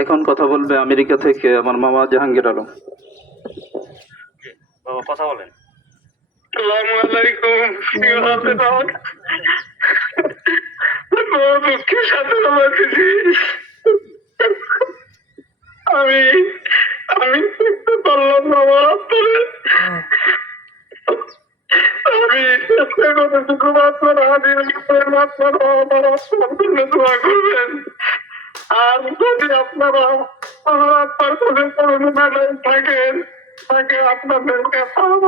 এখন কথা বলবে আমেরিকা থেকে আমার মামা জাহাঙ্গীর আলম। বাবা কথা বলেন। আসসালামু আলাইকুম। দুঃখের সাথে বলতেছি, আমি আমি দেখতে পারলাম না আমার আপনারে। আমি চেষ্টা করেছি খুব আপনারা আপনারা আমার জন্য দোয়া করবেন। আর যদি আপনারা আমার আপনার কাছে কোনো মেলায় থাকেন তাকে আপনাদের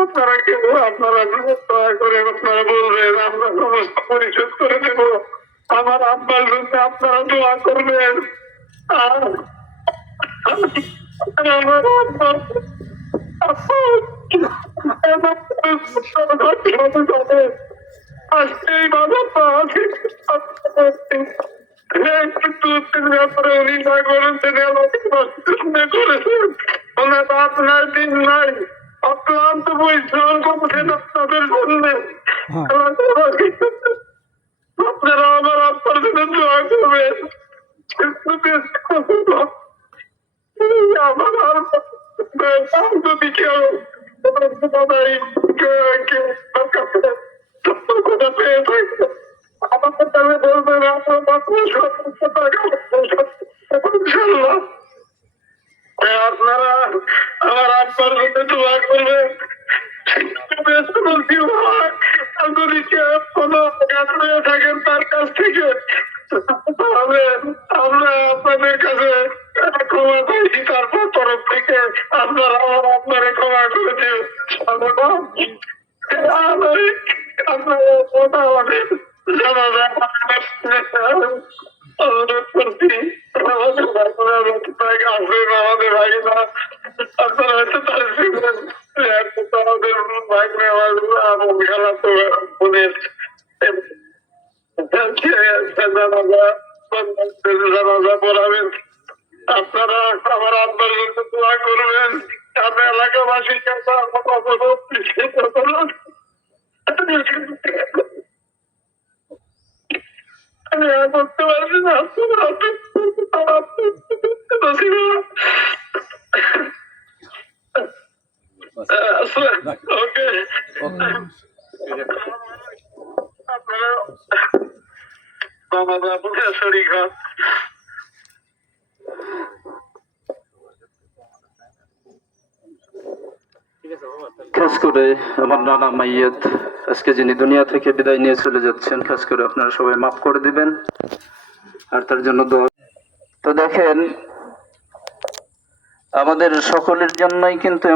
আপনারা কেউ আপনারা দয়া করে আপনারা বলবেন, আমরা সমস্ত পরিশোধ করে দেবো। আমার আব্বার জন্য আপনারা দোয়া করবেন। আর আমার আব্বার আজকে এই বাজারটা আছে উনি না করেছেন করেছেন, ওনার আপনার দিন নাই, অক্লান্ত পরিশ্রম করছেন আপনাদের জন্য। আপনারা আমার আপনার জন্য দোয়া করবেন। আমার আর যদি কেউ কথা পেয়ে থাকবে আমাকে তাহলে বলবেন, আপনার আপনারা আমার আপনার জন্য দোয়া করবেন। যদি কেউ কোনো থাকেন তার কাছ থেকে তাহলে আমরা আপনাদের কাছে ক্ষমা চাইছি, তারপর তরফ থেকে আপনারা আমার আপনারা ক্ষমা করে দিন। আপনারা কথা বলেন, জানা যায় অনুরোধ করছি আমাদের আমাদের ভাইরা আপনারা হয়তো তার আমাদের ভাই খেলা তো বোনের জানাজা পড়াবেন। আপনারা আমার আব্বার জন্য দোয়া করবেন। আপনার এলাকাবাসীর কাছে আমি করতে পারছি না। ওকে আপনারা বাবা বুঝে শরীর খান। খাস করে আমার নানা মাইয়াত আজকে যিনি দুনিয়া থেকে বিদায় নিয়ে চলে যাচ্ছেন, খাস করে আপনারা সবাই মাফ করে দিবেন আর তার জন্য দোয়া। তো দেখেন আমাদের সকলের জন্যই কিন্তু